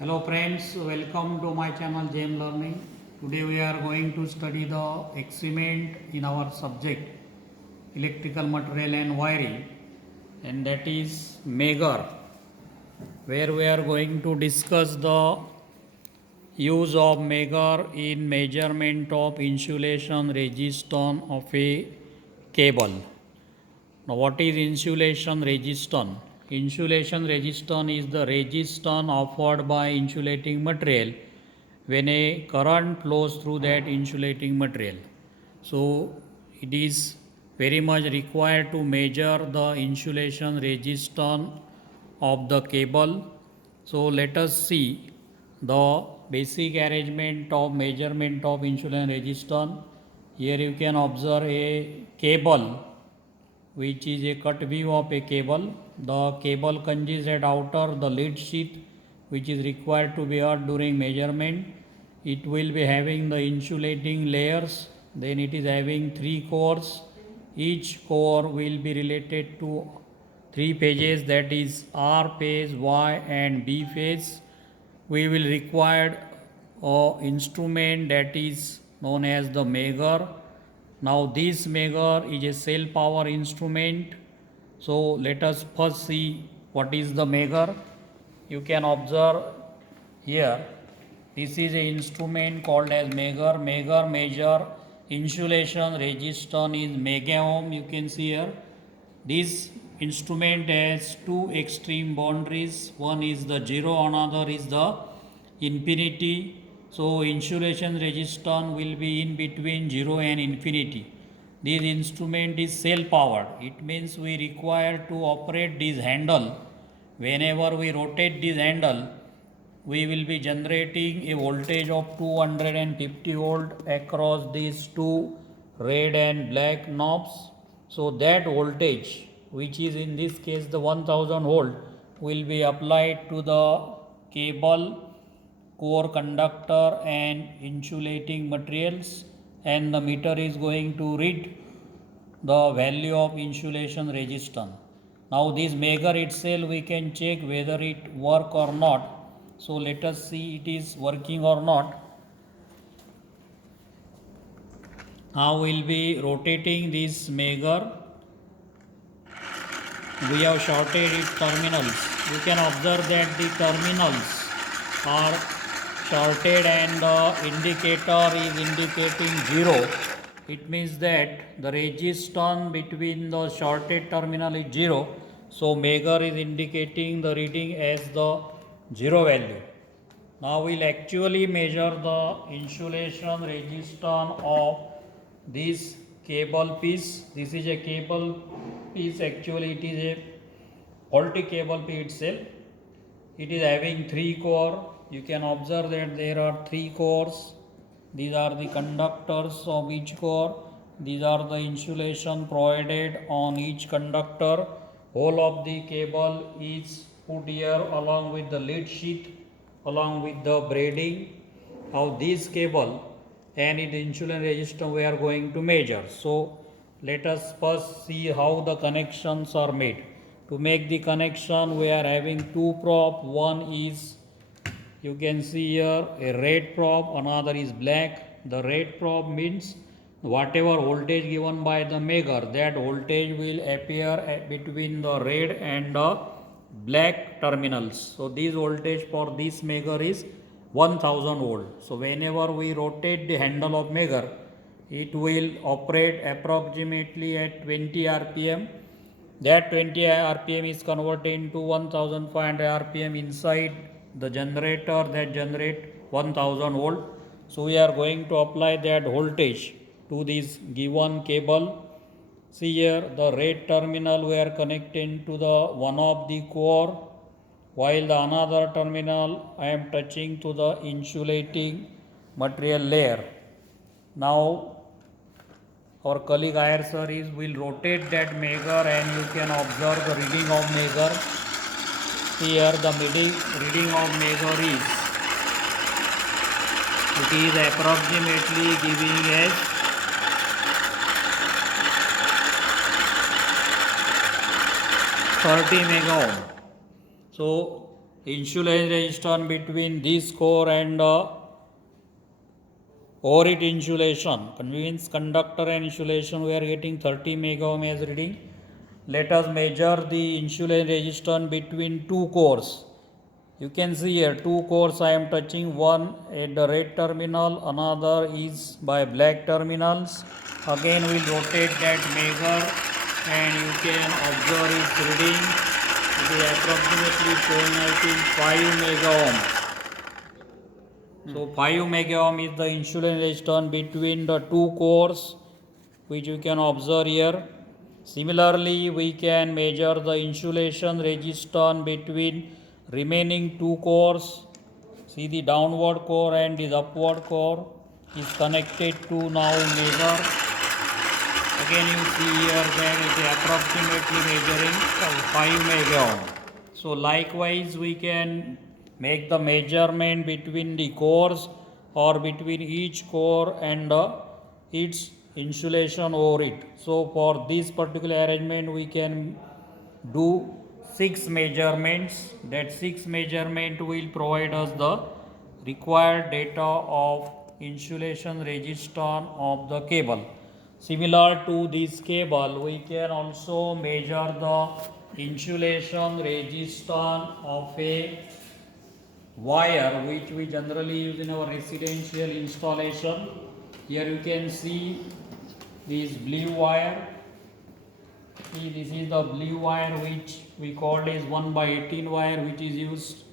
Hello friends, welcome to my channel JM Learning. Today we are going to study the experiment in our subject electrical material and wiring, and that is Megger, where we are going to discuss the use of Megger in measurement of insulation resistance of a cable. Now, what is insulation resistance? Insulation resistance is the resistance offered by insulating material when a current flows through that insulating material. So, it is very much required to measure the insulation resistance of the cable. So, let us see the basic arrangement of measurement of insulation resistance. Here you can observe a cable, which is a cut view of a cable. The cable consists at outer the lead sheath, which is required to be earth during measurement. It will be having the insulating layers. Then it is having three cores. Each core will be related to three phases, that is R phase, Y and B phase. We will require a instrument that is known as the Megger. Now this Megger is a cell power instrument. So let us first see what is the Megger. You can observe here, this is a instrument called as Megger. Megger measure insulation resistance is megaohm. You can see here, this instrument has two extreme boundaries. One is the zero, another is the infinity. So insulation resistance will be in between 0 and infinity. This instrument is cell powered. It means we require to operate this handle. Whenever we rotate this handle, we will be generating a voltage of 250 volt across these two red and black knobs. So that voltage, which is in this case the 1000 volt, will be applied to the cable, core, conductor and insulating materials, and the meter is going to read the value of insulation resistance. Now this Megger itself we can check whether it work or not. So let us see it is working or not. Now we will be rotating this Megger. We have shorted its terminals. You can observe that the terminals are shorted and the indicator is indicating 0. It means that the resistance between the shorted terminal is 0. So Megger is indicating the reading as the 0 value. Now we will actually measure the insulation resistance of this cable piece. This is a cable piece, actually it is a faulty cable piece itself. It is having three core. You can observe that there are three cores. These are the conductors of each core. These are the insulation provided on each conductor. Whole of the cable is put here along with the lead sheath, along with the braiding. How this cable and its insulation resistance we are going to measure. So let us first see how the connections are made. To make the connection, we are having two probe. One is, you can see here, a red probe, another is black. The red probe means whatever voltage given by the Megger, that voltage will appear between the red and the black terminals. So this voltage for this Megger is 1000 volt. So whenever we rotate the handle of Megger, it will operate approximately at 20 rpm. That 20 rpm is converted into 1500 rpm inside the generator that generate 1000 volt. So we are going to apply that voltage to this given cable. See here, the red terminal we are connecting to the one of the core, while the another terminal I am touching to the insulating material layer. Now our colleague Iyer sir will rotate that Megger and you can observe the reading of Megger. Here the reading of Megger is, it is approximately giving as 30 megaohm. So insulation resistance between this core and overheat insulation. Convenience conductor and insulation, we are getting 30 mega ohm as reading. Let us measure the insulation resistance between two cores. You can see here two cores I am touching, one at the red terminal, another is by black terminals. Again we will rotate that measure and you can observe its reading. It is approximately showing I think 5 mega ohm. So 5 mega ohm is the insulation resistance between the two cores, which you can observe here. Similarly, we can measure the insulation resistance between remaining two cores. See, the downward core and the upward core is connected to now measure. Again you see here that it is approximately measuring 5 mega ohm. So likewise we can make the measurement between the cores or between each core and its insulation over it. So for this particular arrangement we can do 6 measurements. That 6 measurement will provide us the required data of insulation resistance of the cable. Similar to this cable, we can also measure the insulation resistance of a wire which we generally use in our residential installation. Here you can see this blue wire. See, this is the blue wire which we called as 1/18 wire, which is used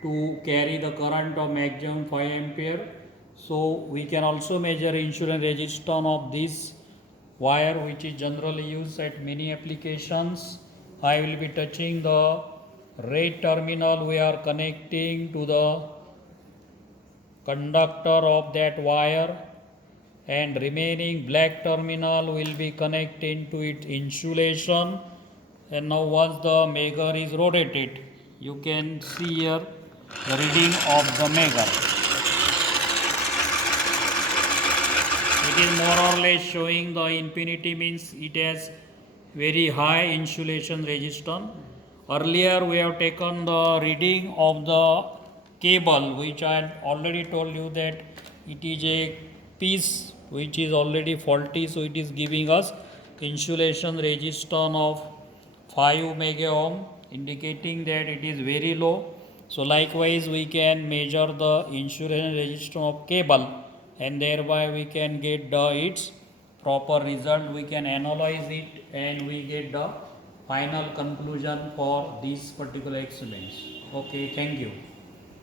to carry the current of maximum 5 ampere. So we can also measure insulation resistance of this wire, which is generally used at many applications. I will be touching the red terminal. We are connecting to the conductor of that wire, and remaining black terminal will be connected to its insulation. And now once the measure is rotated, you can see here the reading of the measure. It is more or less showing the infinity, means it has very high insulation resistance. Earlier we have taken the reading of the cable, which I had already told you that it is a piece which is already faulty, so it is giving us insulation resistance of 5 mega ohm, indicating that it is very low. So likewise we can measure the insulation resistance of cable, and thereby we can get its proper result. We can analyze it and we get the final conclusion for these particular experiments. Okay, thank you.